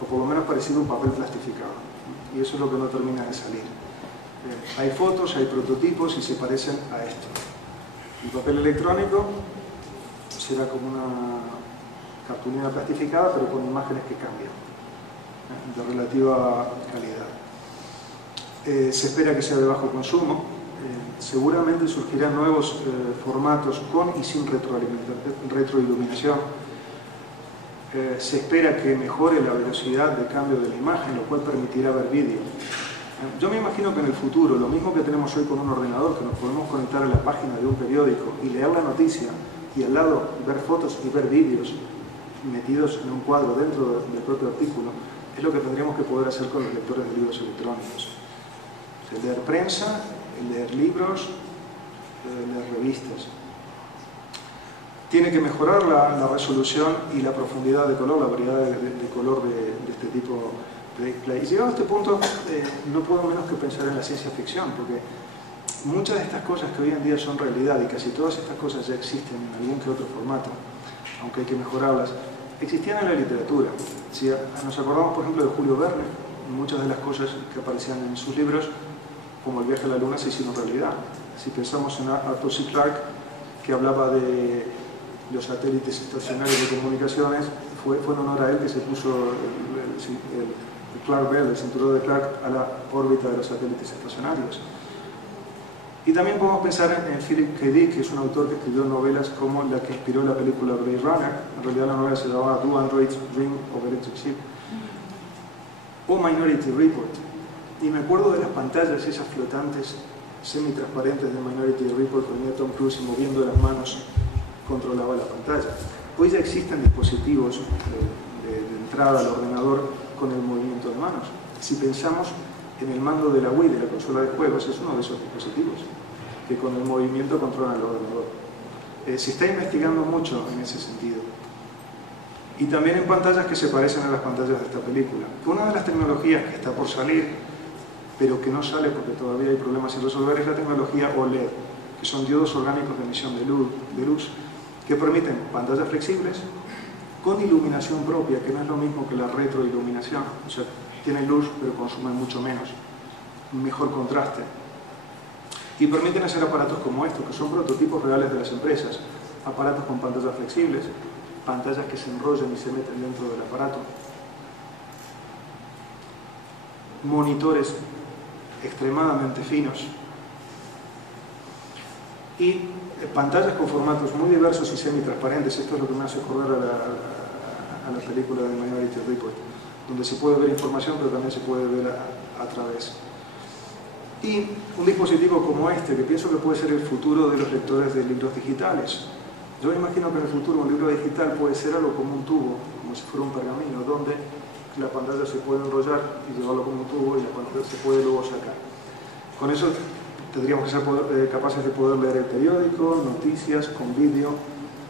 o por lo menos parecido a un papel plastificado. Y eso es lo que no termina de salir. Hay fotos, hay prototipos y se parecen a esto. El papel electrónico será como una cartulina plastificada, pero con imágenes que cambian, de relativa calidad. Se espera que sea de bajo consumo. Seguramente surgirán nuevos formatos con y sin retroiluminación. Se espera que mejore la velocidad de cambio de la imagen, lo cual permitirá ver vídeo. Yo me imagino que en el futuro, lo mismo que tenemos hoy con un ordenador, que nos podemos conectar a la página de un periódico y leer la noticia, y al lado ver fotos y ver vídeos metidos en un cuadro dentro del propio artículo, es lo que tendríamos que poder hacer con los lectores de libros electrónicos. Leer prensa, leer libros, leer revistas. Tiene que mejorar la resolución y la profundidad de color, la variedad de color de este tipo de display. Y llegado a este punto, no puedo menos que pensar en la ciencia ficción, porque muchas de estas cosas que hoy en día son realidad, y casi todas estas cosas ya existen en algún que otro formato, aunque hay que mejorarlas, existían en la literatura. Si nos acordamos, por ejemplo, de Julio Verne, muchas de las cosas que aparecían en sus libros, como El viaje a la luna, se hicieron realidad. Si pensamos en Arthur C. Clarke, que hablaba de los satélites estacionarios de comunicaciones, fue en honor a él que se puso el Clark Bell, el cinturón de Clark, a la órbita de los satélites estacionarios. Y también podemos pensar en Philip K. Dick, que es un autor que escribió novelas como la que inspiró la película Blade Runner. En realidad la novela se llamaba Do Androids Dream of Electric Sheep, o Minority Report. Y me acuerdo de las pantallas, esas flotantes semi-transparentes de Minority Report, con Tom Cruise y moviendo las manos controlaba la pantalla. Hoy ya existen dispositivos de entrada al ordenador con el movimiento de manos. Si pensamos en el mando de la Wii, de la consola de juegos, es uno de esos dispositivos que con el movimiento controlan el ordenador. Se está investigando mucho en ese sentido. Y también en pantallas que se parecen a las pantallas de esta película. Una de las tecnologías que está por salir, pero que no sale porque todavía hay problemas sin resolver, es la tecnología OLED, que son diodos orgánicos de emisión de luz, que permiten pantallas flexibles con iluminación propia, que no es lo mismo que la retroiluminación. O sea, tienen luz, pero consumen mucho menos, mejor contraste. Y permiten hacer aparatos como estos, que son prototipos reales de las empresas. Aparatos con pantallas flexibles, pantallas que se enrollan y se meten dentro del aparato. Monitores extremadamente finos. Y pantallas con formatos muy diversos y semi-transparentes. Esto es lo que me hace acordar a la película de Minority Report, donde se puede ver información, pero también se puede ver a través. Y un dispositivo como este, que pienso que puede ser el futuro de los lectores de libros digitales. Yo me imagino que en el futuro un libro digital puede ser algo como un tubo, como si fuera un pergamino, donde la pantalla se puede enrollar y llevarlo como un tubo y la pantalla se puede luego sacar. Con eso tendríamos que ser capaces de poder leer el periódico, noticias, con vídeo,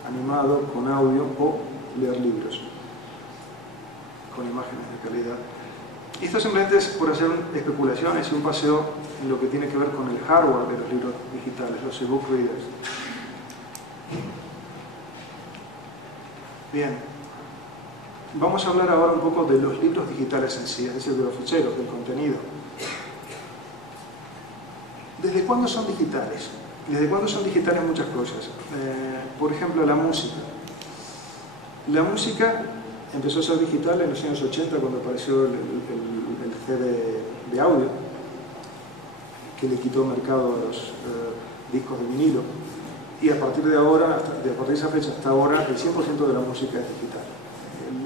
animado, con audio, o leer libros con imágenes de calidad. Y esto simplemente es por hacer especulaciones y un paseo en lo que tiene que ver con el hardware de los libros digitales, los e-book readers. Bien, vamos a hablar ahora un poco de los libros digitales en sí, es decir, de los ficheros, del contenido. ¿Desde cuándo son digitales? ¿Desde cuándo son digitales muchas cosas? Por ejemplo, la música. La música empezó a ser digital en los años 80, cuando apareció el CD de audio, que le quitó mercado a los discos de vinilo. Y a partir de ahora, a partir de esa fecha hasta ahora, el 100% de la música es digital.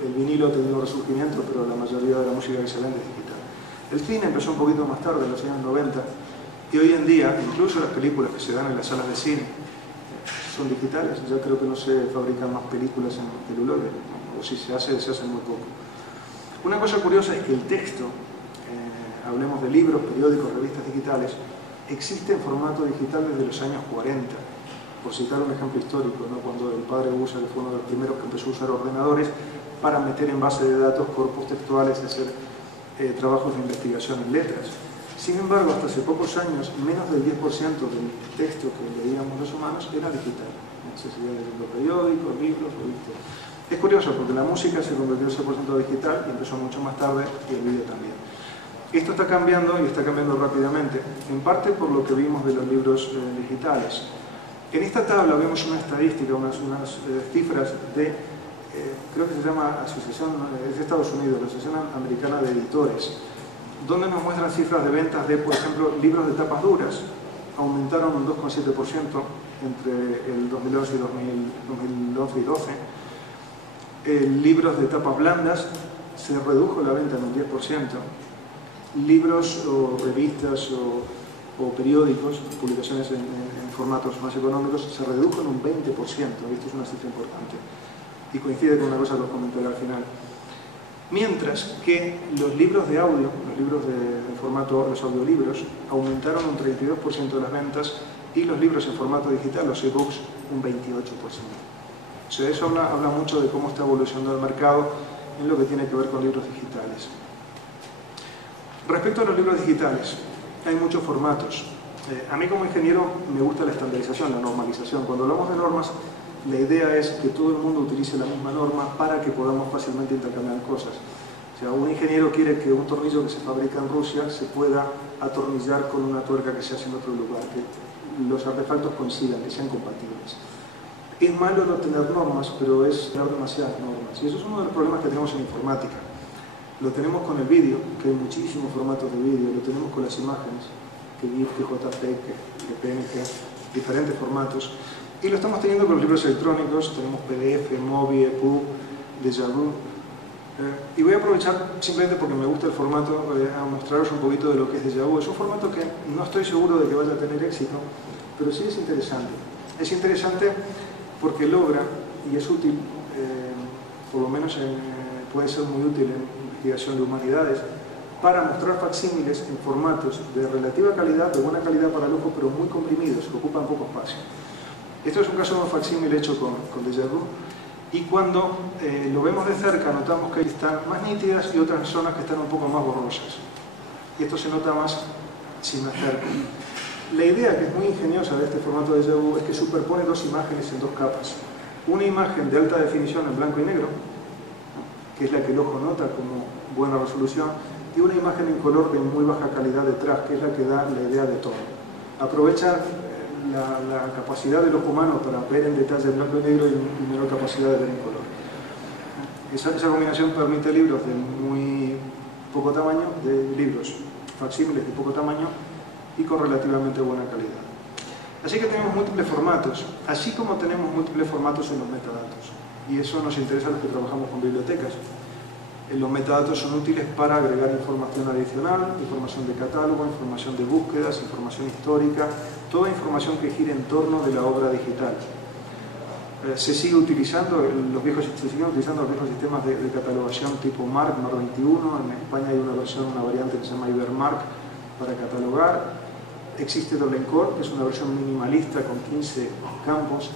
El vinilo ha tenido un resurgimiento, pero la mayoría de la música que se vende es digital. El cine empezó un poquito más tarde, en los años 90, y hoy en día, incluso las películas que se dan en las salas de cine son digitales. Ya creo que no se fabrican más películas en celuloide, o si se hace muy poco. Una cosa curiosa es que el texto, hablemos de libros, periódicos, revistas digitales, existe en formato digital desde los años 40. Por citar un ejemplo histórico, ¿no? Cuando el padre Busa, que fue uno de los primeros que empezó a usar ordenadores para meter en base de datos corpus textuales y hacer trabajos de investigación en letras. Sin embargo, hasta hace pocos años, menos del 10% del texto que leíamos los humanos era digital. Se seguían leyendo periódicos, libros, revistas. Es curioso porque la música se convirtió en 100% digital y empezó mucho más tarde, y el vídeo también. Esto está cambiando y está cambiando rápidamente, en parte por lo que vimos de los libros digitales. En esta tabla vemos una estadística, unas cifras de, creo que se llama Asociación, es de Estados Unidos, la Asociación Americana de Editores, donde nos muestran cifras de ventas de, por ejemplo, libros de tapas duras. Aumentaron un 2,7% entre el 2011 y 2012. Libros de tapas blandas, se redujo la venta en un 10%. Libros o revistas o periódicos, publicaciones en formatos más económicos, se redujo en un 20%. Esto es una cifra importante. Y coincide con una cosa que os comentaré al final. Mientras que los libros de audio, los libros de formato, los audiolibros, aumentaron un 32% de las ventas y los libros en formato digital, los e-books, un 28%. O sea, eso habla mucho de cómo está evolucionando el mercado en lo que tiene que ver con libros digitales. Respecto a los libros digitales, hay muchos formatos. A mí como ingeniero me gusta la estandarización, la normalización. Cuando hablamos de normas, la idea es que todo el mundo utilice la misma norma para que podamos fácilmente intercambiar cosas. O sea, un ingeniero quiere que un tornillo que se fabrica en Rusia se pueda atornillar con una tuerca que se hace en otro lugar, que los artefactos coincidan, que sean compatibles. Es malo no tener normas, pero es tener demasiadas normas. Y eso es uno de los problemas que tenemos en informática. Lo tenemos con el vídeo, que hay muchísimos formatos de vídeo, lo tenemos con las imágenes, que GIF, que JPEG, que PNG, diferentes formatos. Y lo estamos teniendo con los libros electrónicos, tenemos PDF, MOBI, EPUB, DejaVu. Y voy a aprovechar, simplemente porque me gusta el formato, a mostraros un poquito de lo que es DejaVu. Es un formato que no estoy seguro de que vaya a tener éxito, pero sí es interesante. Es interesante porque logra, y es útil, por lo menos puede ser muy útil en investigación de humanidades, para mostrar facsímiles en formatos de relativa calidad, de buena calidad para el ojo, pero muy comprimidos, que ocupan poco espacio. Esto es un caso de un facsímil hecho con DejaVu, y cuando lo vemos de cerca notamos que están más nítidas y otras zonas que están un poco más borrosas. Y esto se nota más si me acerco. La idea, que es muy ingeniosa de este formato de DejaVu, es que superpone dos imágenes en dos capas. Una imagen de alta definición en blanco y negro, que es la que el ojo nota como buena resolución, y una imagen en color de muy baja calidad detrás, que es la que da la idea de todo. Aprovecha la capacidad del ojo humano para ver en detalle en blanco y negro y menor capacidad de ver en color. Esa combinación permite libros de muy poco tamaño, de libros facsímiles de poco tamaño y con relativamente buena calidad. Así que tenemos múltiples formatos, así como tenemos múltiples formatos en los metadatos. Y eso nos interesa a los que trabajamos con bibliotecas. Los metadatos son útiles para agregar información adicional, información de catálogo, información de búsquedas, información histórica, toda información que gire en torno de la obra digital. Se siguen utilizando los viejos sistemas de catalogación tipo MARC, MARC21. En España hay una variante que se llama Ibermarc para catalogar. Existe Dolencore, que es una versión minimalista con 15 campos,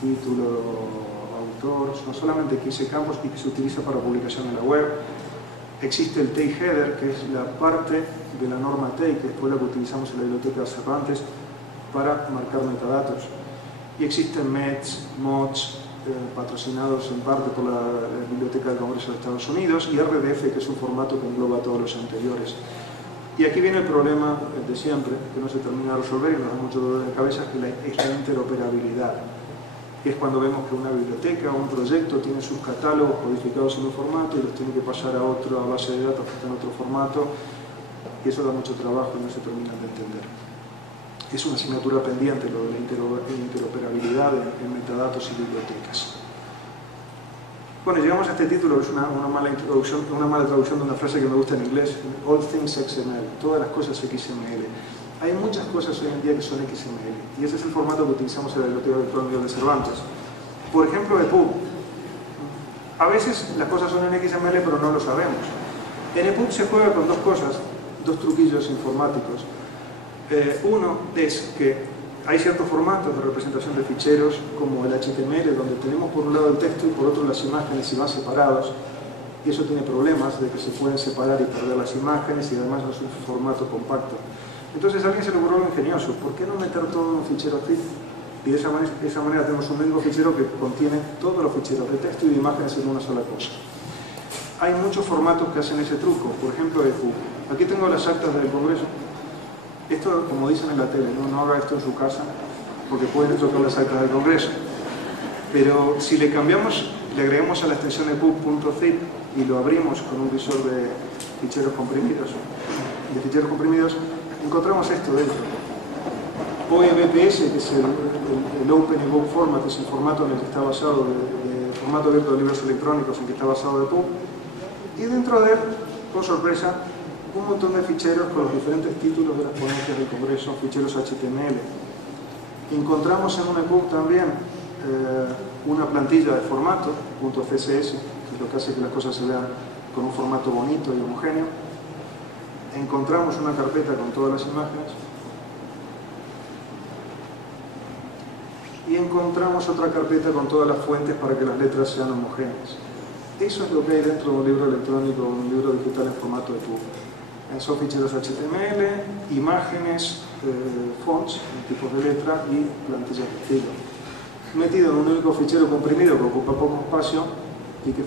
título, autor, son solamente 15 campos y que se utiliza para publicación en la web. Existe el TEI Header, que es la parte de la norma TEI, que después la que utilizamos en la biblioteca Cervantes para marcar metadatos. Y existen METs, MODs, patrocinados en parte por la Biblioteca del Congreso de Estados Unidos, y RDF, que es un formato que engloba todos los anteriores. Y aquí viene el problema de siempre, que no se termina de resolver y nos da mucho dolor de cabeza, que es la interoperabilidad. Que es cuando vemos que una biblioteca o un proyecto tiene sus catálogos codificados en un formato y los tiene que pasar a otra base de datos que está en otro formato, y eso da mucho trabajo y no se terminan de entender. Es una asignatura pendiente lo de la interoperabilidad en metadatos y bibliotecas. Bueno, llegamos a este título, que es una mala traducción de una frase que me gusta en inglés: All things XML, todas las cosas XML. Hay muchas cosas hoy en día que son XML, y ese es el formato que utilizamos en la Biblioteca Virtual de Cervantes. Por ejemplo, EPUB. A veces las cosas son en XML, pero no lo sabemos. En EPUB se juega con dos cosas, dos truquillos informáticos. Uno es que hay ciertos formatos de representación de ficheros, como el HTML, donde tenemos por un lado el texto y por otro las imágenes, y van separados. Y eso tiene problemas de que se pueden separar y perder las imágenes, y además no es un formato compacto. Entonces a alguien se le ocurrió lo ingenioso: ¿por qué no meter todo en un fichero zip Y de esa manera tenemos un único fichero que contiene todos los ficheros de texto y de imágenes en una sola cosa. Hay muchos formatos que hacen ese truco, por ejemplo EPUB. Aquí tengo las actas del Congreso. Esto, como dicen en la tele, no haga esto en su casa, porque pueden tocar las actas del Congreso. Pero si le cambiamos, le agregamos a la extensión EPUB.zip y lo abrimos con un visor de ficheros comprimidos, encontramos esto dentro. OEBPS, que es el Open Evoke Format, es el formato en el que está basado, el formato abierto de libros electrónicos en que está basado EPUB. Y dentro de él, con sorpresa, un montón de ficheros con los diferentes títulos de las ponencias del Congreso, ficheros HTML. Encontramos en un EPUB también una plantilla de formato, .css, que es lo que hace que las cosas se vean con un formato bonito y homogéneo. Encontramos una carpeta con todas las imágenes. Y encontramos otra carpeta con todas las fuentes para que las letras sean homogéneas. Eso es lo que hay dentro de un libro electrónico o un libro digital en formato EPUB. Son ficheros HTML, imágenes, fonts, tipos de letra y plantillas de estilo. Metido en un único fichero comprimido que ocupa poco espacio y que